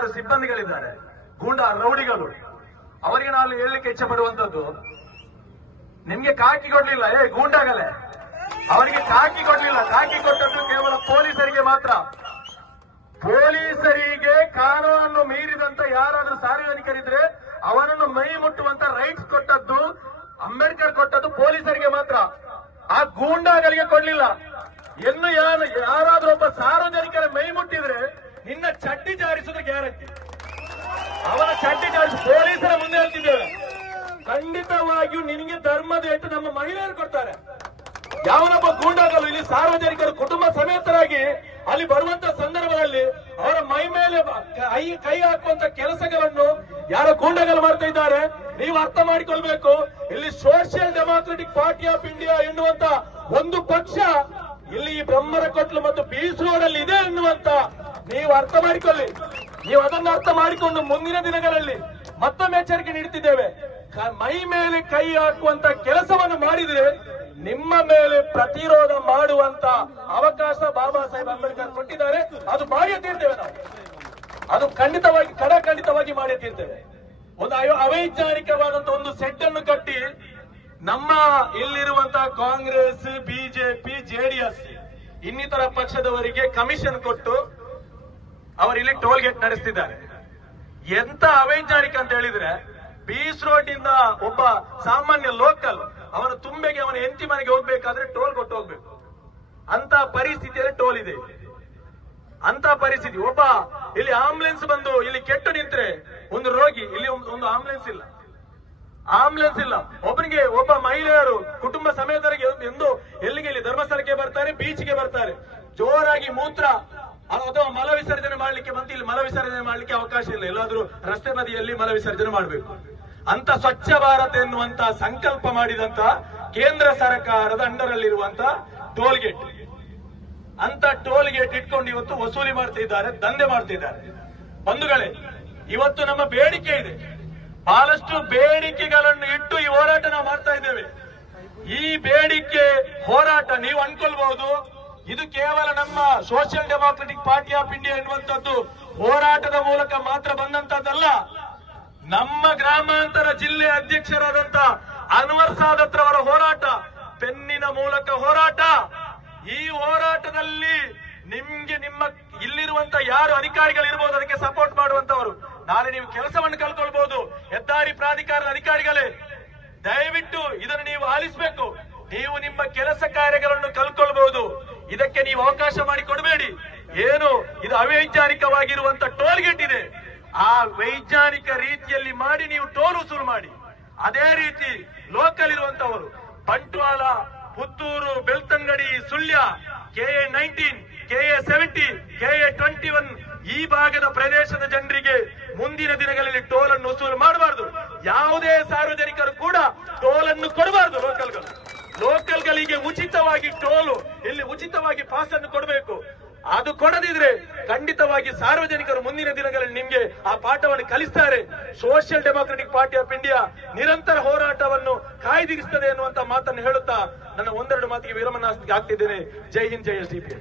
ಯಾರು ಸಿಬ್ಬಂದಿಗಳಿದ್ದಾರೆ, ಗೂಂಡಾ ರೌಡಿಗಳು, ಅವರಿಗೆ ನಾನು ಹೇಳಲಿಕ್ಕೆ ಇಚ್ಛೆ ಪಡುವಂತದ್ದು, ನಿಮ್ಗೆ ಕಾಕಿ ಕೊಡ್ಲಿಲ್ಲ, ಗೂಂಡಾಗಲೇ ಅವರಿಗೆ ಕಾಕಿ ಕೊಡ್ಲಿಲ್ಲ. ಕಾಕಿ ಕೊಟ್ಟದ್ದು ಕೇವಲ ಪೊಲೀಸರಿಗೆ ಮಾತ್ರ. ಪೊಲೀಸರಿಗೆ ಕಾನೂನನ್ನು ಮೀರಿದಂತ ಯಾರಾದ್ರೂ ಸಾರ್ವಜನಿಕರಿದ್ರೆ ಅವರನ್ನು ಮೈ ಮುಟ್ಟುವಂತ ರೈಟ್ಸ್ ಕೊಟ್ಟದ್ದು ಅಂಬೇಡ್ಕರ್ ಕೊಟ್ಟದ್ದು ಪೊಲೀಸರಿಗೆ ಮಾತ್ರ. ಆ ಗೂಂಡಾಗಳಿಗೆ ಕೊಡ್ಲಿಲ್ಲ. ಇನ್ನು ಯಾರಾದ್ರೂ ಒಬ್ಬ ಸಾರ್ವಜನಿಕರ ಮೈ ಮುಟ್ಟಿದ್ರೆ ನಿನ್ನ ಚಡ್ಡಿ ಜಾರಿಸೋದು ಗ್ಯಾರಂಟಿ. ಅವನ ಚಡ್ಡಿ ಜಾರಿಸಿ ಪೊಲೀಸರ ಮುಂದೆ ಹೇಳ್ತಿದ್ದೇವೆ, ಖಂಡಿತವಾಗಿಯೂ ನಿನಗೆ ಧರ್ಮದ ಏಟು ನಮ್ಮ ಮಹಿಳೆಯರು ಕೊಡ್ತಾರೆ. ಯಾವನೊಬ್ಬ ಗೂಂಡಾಗಲು ಇಲ್ಲಿ ಸಾರ್ವಜನಿಕರು ಕುಟುಂಬ ಸಮೇತರಾಗಿ ಅಲ್ಲಿ ಬರುವಂತ ಸಂದರ್ಭದಲ್ಲಿ ಅವರ ಮೈ ಮೇಲೆ ಕೈ ಹಾಕುವಂತ ಕೆಲಸಗಳನ್ನು ಯಾರ ಗೂಂಡಾಗಲು ಮಾಡ್ತಾ ಇದ್ದಾರೆ. ನೀವು ಅರ್ಥ ಮಾಡಿಕೊಳ್ಬೇಕು, ಇಲ್ಲಿ social democratic party of India ಎನ್ನುವಂತ ಒಂದು ಪಕ್ಷ ಇಲ್ಲಿ ಬ್ರಹ್ಮರ ಕೊಟ್ಲು ಮತ್ತು ಬೀಚ್ ರೋಡ್ ಅಲ್ಲಿ ಇದೆ ಎನ್ನುವಂತ ನೀವು ಅರ್ಥ ಮಾಡಿಕೊಳ್ಳಿ. ನೀವು ಅದನ್ನು ಅರ್ಥ ಮಾಡಿಕೊಂಡು ಮುಂದಿನ ದಿನಗಳಲ್ಲಿ ಮತ್ತೊಮ್ಮೆ ಎಚ್ಚರಿಕೆ ನೀಡುತ್ತಿದ್ದೇವೆ. ಮೈ ಮೇಲೆ ಕೈ ಹಾಕುವಂತ ಕೆಲಸವನ್ನು ಮಾಡಿದ್ರೆ ನಿಮ್ಮ ಮೇಲೆ ಪ್ರತಿರೋಧ ಮಾಡುವಂತ ಅವಕಾಶ ಬಾಬಾ ಸಾಹೇಬ್ ಅಂಬೇಡ್ಕರ್ ಕೊಟ್ಟಿದ್ದಾರೆ. ಅದು ಮಾಡಿಯೇ ತೀರ್ತೇವೆ ನಾವು. ಅದು ಖಂಡಿತವಾಗಿ ಖಂಡಿತವಾಗಿ ಮಾಡಿಯೇ ತೀರ್ತೇವೆ. ಒಂದು ಅವೈಜ್ಞಾನಿಕವಾದಂತಹ ಒಂದು ಸೆಟ್ ಅನ್ನು ಕಟ್ಟಿ ನಮ್ಮ ಇಲ್ಲಿರುವಂತಹ ಕಾಂಗ್ರೆಸ್, ಬಿಜೆಪಿ, ಜೆಡಿಎಸ್ ಇನ್ನಿತರ ಪಕ್ಷದವರಿಗೆ ಕಮಿಷನ್ ಕೊಟ್ಟು ಅವರಿಲ್ಲಿ ಟೋಲ್ ಗೇಟ್ ನಡೆಸ್ತಿದ್ದಾರೆ. ಎಂತ ಅವೈಜ್ಞಾನಿಕ ಅಂತ ಹೇಳಿದ್ರೆ, ಬೀಚ್ ರೋಡ್ ಇಂದ ಒಬ್ಬ ಸಾಮಾನ್ಯ ಲೋಕಲ್ ಅವನ ತುಂಬೆಗೆ ಅವನ ಹೆಂಡತಿ ಮನೆಗೆ ಹೋಗ್ಬೇಕಾದ್ರೆ ಟೋಲ್ ಕೊಟ್ಟು ಹೋಗ್ಬೇಕು. ಅಂತ ಪರಿಸ್ಥಿತಿಯಲ್ಲಿ ಟೋಲ್ ಇದೆ. ಅಂತ ಪರಿಸ್ಥಿತಿ. ಒಬ್ಬ ಇಲ್ಲಿ ಆಂಬುಲೆನ್ಸ್ ಬಂದು ಇಲ್ಲಿ ಕೆಟ್ಟು ನಿಂತ್ರೆ ಒಂದು ರೋಗಿ, ಇಲ್ಲಿ ಒಂದು ಆಂಬುಲೆನ್ಸ್ ಇಲ್ಲ. ಒಬ್ಬನಿಗೆ ಒಬ್ಬ ಮಹಿಳೆಯರು ಕುಟುಂಬ ಸಮೇತರಿಗೆ ಎಂದು ಎಲ್ಲಿಗೆ ಇಲ್ಲಿ ಧರ್ಮಸ್ಥಳಕ್ಕೆ ಬರ್ತಾರೆ, ಬೀಚ್ಗೆ ಬರ್ತಾರೆ, ಜೋರಾಗಿ ಮೂತ್ರ ಅಥವಾ ಮಲ ವಿಸರ್ಜನೆ ಮಾಡ್ಲಿಕ್ಕೆ ಬಂತು. ಇಲ್ಲಿ ಮಲ ವಿಸರ್ಜನೆ ಮಾಡ್ಲಿಕ್ಕೆ ಅವಕಾಶ ಇಲ್ಲ. ಎಲ್ಲಾದ್ರೂ ರಸ್ತೆ ಬದಿಯಲ್ಲಿ ಮಲ ವಿಸರ್ಜನೆ ಮಾಡಬೇಕು ಅಂತ ಸ್ವಚ್ಛ ಭಾರತ ಎನ್ನುವಂತ ಸಂಕಲ್ಪ ಮಾಡಿದಂತ ಕೇಂದ್ರ ಸರ್ಕಾರದ ಅಂಡರ್ ಅಲ್ಲಿರುವಂತ ಟೋಲ್ ಗೇಟ್, ಅಂತ ಟೋಲ್ ಗೇಟ್ ಇಟ್ಕೊಂಡು ಇವತ್ತು ವಸೂಲಿ ಮಾಡ್ತಿದ್ದಾರೆ, ದಂಧೆ ಮಾಡ್ತಿದ್ದಾರೆ. ಬಂಧುಗಳೇ, ಇವತ್ತು ನಮ್ಮ ಬೇಡಿಕೆ ಇದೆ. ಬಹಳಷ್ಟು ಬೇಡಿಕೆಗಳನ್ನು ಇಟ್ಟು ಈ ಹೋರಾಟ ನಾವು ಮಾಡ್ತಾ ಇದ್ದೇವೆ. ಈ ಬೇಡಿಕೆ ಹೋರಾಟ ನೀವು ಅನ್ಕೊಳ್ಬಹುದು ಇದು ಕೇವಲ ನಮ್ಮ social democratic party of India ಎನ್ನುವಂಥದ್ದು ಹೋರಾಟದ ಮೂಲಕ ಮಾತ್ರ ಬಂದಂತದ್ದಲ್ಲ. ನಮ್ಮ ಗ್ರಾಮಾಂತರ ಜಿಲ್ಲೆ ಅಧ್ಯಕ್ಷರಾದಂತ ಅನ್ವರ್ ಸಾದತ್ ಅವರ ಹೋರಾಟ, ಪೆನ್ನಿನ ಮೂಲಕ ಹೋರಾಟ. ಈ ಹೋರಾಟದಲ್ಲಿ ನಿಮ್ಗೆ ನಿಮ್ಮ ಇಲ್ಲಿರುವಂತ ಯಾರು ಅಧಿಕಾರಿಗಳಿರ್ಬೋದು ಅದಕ್ಕೆ ಸಪೋರ್ಟ್ ಮಾಡುವಂತವರು, ನಾಳೆ ನೀವು ಕೆಲಸವನ್ನು ಕಲ್ಕೊಳ್ಬಹುದು. ಹೆದ್ದಾರಿ ಪ್ರಾಧಿಕಾರದ ಅಧಿಕಾರಿಗಳೇ, ದಯವಿಟ್ಟು ಇದನ್ನು ನೀವು ಆಲಿಸಬೇಕು. ನೀವು ನಿಮ್ಮ ಕೆಲಸ ಕಾರ್ಯಗಳನ್ನು ಕಲ್ಕೊಳ್ಬಹುದು. ಇದಕ್ಕೆ ನೀವು ಅವಕಾಶ ಮಾಡಿ ಕೊಡಬೇಡಿ. ಏನು ಇದು ಅವೈಜ್ಞಾನಿಕವಾಗಿರುವಂತ ಟೋಲ್ ಗೇಟ್ ಇದೆ, ಆ ವೈಜ್ಞಾನಿಕ ರೀತಿಯಲ್ಲಿ ಮಾಡಿ ನೀವು ಟೋಲ್ ವಸೂಲು ಮಾಡಿ. ಅದೇ ರೀತಿ ಲೋಕಲ್ ಇರುವಂತವರು Bantwal, Puttur, Belthangady, Sullia, KA-19, KA-70, KA-21 ಈ ಭಾಗದ ಪ್ರದೇಶದ ಜನರಿಗೆ ಮುಂದಿನ ದಿನಗಳಲ್ಲಿ ಟೋಲ್ ಅನ್ನು ವಸೂಲು ಮಾಡಬಾರದು. ಯಾವುದೇ ಸಾರ್ವಜನಿಕರು ಕೂಡ ಟೋಲ್ ಅನ್ನು ಕೊಡಬಾರದು. ಲೋಕಲ್ಗಳಿಗೆ ಉಚಿತವಾಗಿ ಟೋಲು, ಇಲ್ಲಿ ಉಚಿತವಾಗಿ ಪಾಸ್ ಅನ್ನು ಕೊಡಬೇಕು. ಅದು ಕೊಡದಿದ್ರೆ ಖಂಡಿತವಾಗಿ ಸಾರ್ವಜನಿಕರು ಮುಂದಿನ ದಿನಗಳಲ್ಲಿ ನಿಮ್ಗೆ ಆ ಪಾಠವನ್ನು ಕಲಿಸ್ತಾರೆ. Social democratic party of India ನಿರಂತರ ಹೋರಾಟವನ್ನು ಕಾಯ್ದಿರಿಸುತ್ತದೆ ಎನ್ನುವಂತ ಮಾತನ್ನು ಹೇಳುತ್ತಾ ನನ್ನ ಒಂದೆರಡು ಮಾತಿಗೆ ವಿರಾಮ ಆಗ್ತಿದ್ದೇನೆ. ಜೈ ಹಿಂದ್, ಜೈ SDPI.